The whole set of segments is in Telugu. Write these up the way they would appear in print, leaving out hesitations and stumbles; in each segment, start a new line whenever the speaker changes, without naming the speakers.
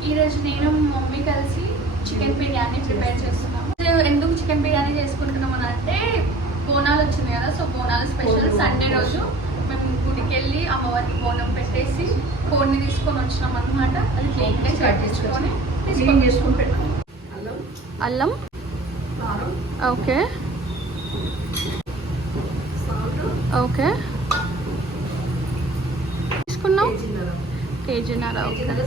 ఈరోజు నేను మమ్మీ కలిసి చికెన్ బిర్యానీ ప్రిపేర్ చేస్తున్నాము. ఎందుకు చికెన్ బిర్యానీ చేసుకుంటున్నాం అని అంటే బోనాలు వచ్చింది కదా, సో బోనాలు స్పెషల్. సండే రోజు మేము గుడికి వెళ్ళి అమ్మవారికి బోనం పెట్టేసి కోడిని తీసుకొని వచ్చినాం అనమాట. అది క్లీన్గా కట్ చేసుకొని అల్లం, ఓకే ఓకే తీసుకున్నాం కేజీన్నర.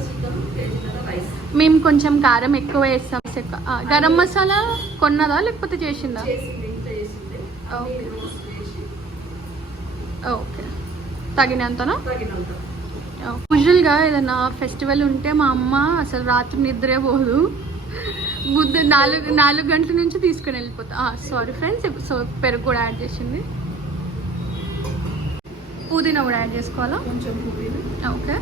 మేము కొంచెం కారం ఎక్కువ వేస్తాం. గరం మసాలా కొన్నదా లేకపోతే చేసిందా? ఓకే, తగినంతనా? యూజువల్గా ఏదైనా ఫెస్టివల్ ఉంటే మా అమ్మ అసలు రాత్రి నిద్రే పోదు. బుద్ధ 4 గంటల నుంచి తీసుకుని వెళ్ళిపోతా. సారీ ఫ్రెండ్స్, సో పెరుగు కూడా యాడ్ చేసింది. పుదీనా కూడా యాడ్ చేసుకోవాలా? కొంచెం పుదీనా. ఓకే,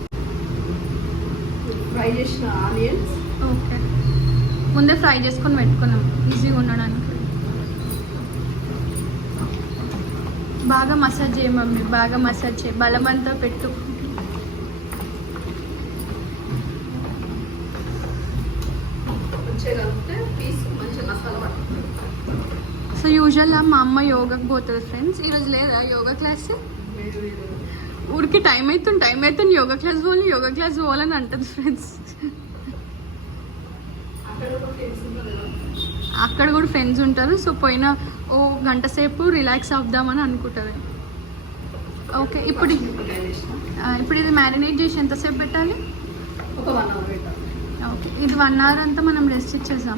ఫ్రై చేసిన ఆనియన్స్.
ఓకే, ముందే ఫ్రై చేసుకొని పెట్టుకున్నాం ఈజీగా ఉండడానికి. బాగా మసాజ్ చేయ మమ్మీ, బాగా మసాజ్ చేయి, బలమంతా పెట్టు. సో యూజువల్గా మా అమ్మ యోగాకి పోతుంది ఫ్రెండ్స్. ఈరోజు లేదా యోగా క్లాస్? ఊరికి టైం అవుతుంది యోగా క్లాస్ పోవాలని అంటుంది ఫ్రెండ్స్. అక్కడ కూడా ఫ్రెండ్స్ ఉంటారు. సో పోయిన ఓ గంట సేపు రిలాక్స్ అవుదామని అనుకుంటుంది. ఓకే, ఇప్పుడు ఇది మ్యారినేట్ చేసి ఎంతసేపు పెట్టాలి?
ఒక 1 అవర్ పెట్టాలి.
ఓకే, ఇది 1 అవర్ అంతా మనం రెస్ట్ ఇచ్చేసాం.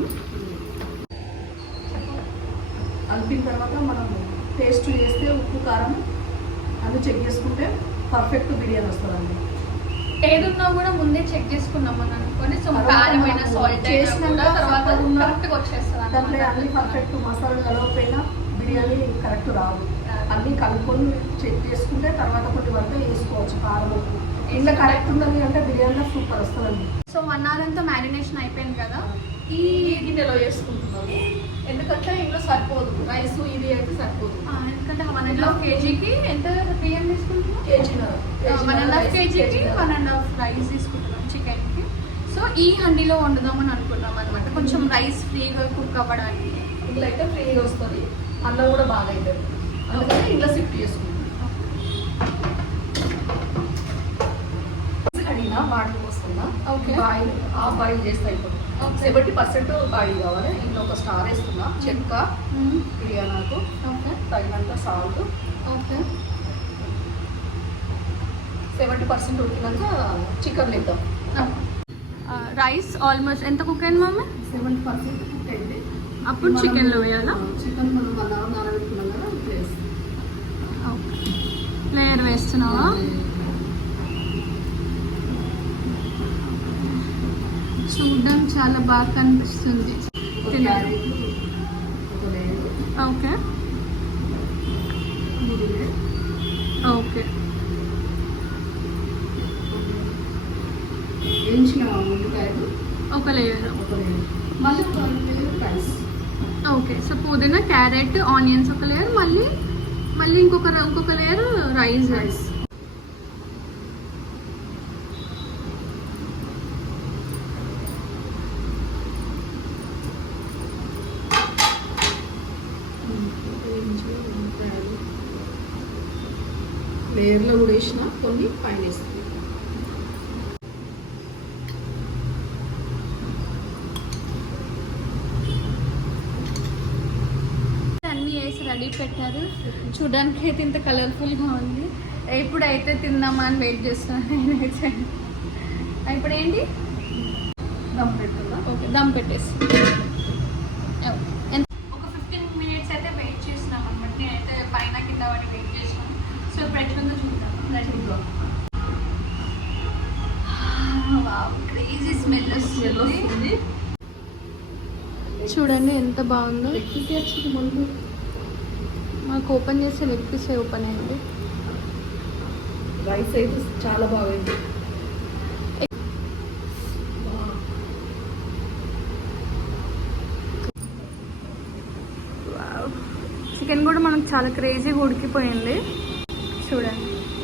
కలిపిన తర్వాత మనం టేస్ట్ చేస్తే ఉప్పు కారం అది చెక్ చేసుకుంటే పర్ఫెక్ట్ బిర్యానీ వస్తుందండి.
ఏదున్నా కూడా ముందే చెక్ చేసుకున్నాం అని అనుకోండి. సో కారమైన సాల్ట్ చేసినాక తర్వాత కరెక్ట్గా వచ్చేస్తుంది.
దాంట్లో అన్ని పర్ఫెక్ట్ మసాలా కలవకపోయినా బిర్యానీ కరెక్ట్ రాదు. అన్నీ కలుపుకొని చెక్ చేసుకుంటే తర్వాత కొన్ని వరకు వేసుకోవచ్చు కారం ఉప్పు. ఇంట్లో కరెక్ట్ ఉన్నది అంటే బిర్యానీలో సూపర్ వస్తుందండి.
సో 1 అవర్ అంతా మ్యారినేషన్ అయిపోయింది కదా,
ఈ గిన్నెలో వేసుకుంటున్నాము. ఎందుకంటే ఇంట్లో సరిపోదు, రైస్ ఇది అయితే సరిపోదు.
ఎందుకంటే 1.5 kgకి ఎంత బియ్యం తీసుకుంటున్నాం?
కేజీన్నర.
1.5 kgకి 1.5 రైస్ తీసుకుంటున్నాం చికెన్కి. సో ఈ హండీలో వండుదామని అనుకున్నాం అనమాట, కొంచెం రైస్ ఫ్రీగా కుక్ అవ్వడానికి.
ఇంట్లో అయితే ఫ్రీగా వస్తుంది, అన్నం కూడా బాగా అవుతుంది. అందుకని ఇంట్లో షిఫ్ట్ చేసుకుంటాం. అడిగినా వాటర్ వస్తుందా?
ఓకే,
బాయిల్ బాయిల్ చేస్తే అయిపోతుంది. 70% బాయిల్ కావాలి. ఇంట్లో ఒక స్టార్ వేస్తున్నా, చెక్క, బిర్యానాకు,
ఓకే,
తగినంత సాల్ట్.
ఓకే,
70% ఉడికినాక చికెన్ వేద్దాం.
రైస్ ఆల్మోస్ట్ ఎంత కుక్ అయింది మమ్మీ?
70% కుక్ అయింది.
అప్పుడు చికెన్లో వేయాలా?
చికెన్ మనం 1 అవర్ నానబెట్టుకున్నాం కదా, వేస్తాం.
ఓకే, లేయర్ వేస్తున్నావా? చూడడం చాలా బాగా కనిపిస్తుంది. ఓకే ఓకే,
వేయించిన ఉల్లిపాయలు
ఒక లేయర్,
మళ్ళీ ఒక లేయర్ రైస్.
ఓకే, సో పుదీనా, క్యారెట్, ఆనియన్స్ ఒక లేయర్, మళ్ళీ ఇంకొక లేయర్ రైస్.
లేయర్లో కూడా వేసిన కొన్ని పైన వేస్తుంది.
అన్నీ వేసి రెడీ పెట్టారు. చూడడానికి అయితే ఇంత కలర్ఫుల్గా ఉంది. ఎప్పుడైతే తిందామా అని వెయిట్ చేస్తున్నాను నేనైతే. ఇప్పుడు ఏంటి?
దమ్ పెట్టుకుందా?
ఓకే, దమ్ పెట్టేసి ఒక 15 minutes అయితే వెయిట్ చేసినాం అనమాట. నేనైతే పైన కింద వాటి వెయిట్ చేసినాను. సో ఇప్పుడు ఎట్లుందో చూద్దాం. క్రేజీ స్మెల్ వస్తుంది. చూడండి ఎంత బాగుందో. మాకు ఓపెన్ చేస్తే లెగ్ పీస్ ఓపెన్ అయింది.
రైస్ అయితే చాలా బాగుంది.
చికెన్ కూడా మనకు చాలా క్రేజీగా ఉడికిపోయింది చూడండి.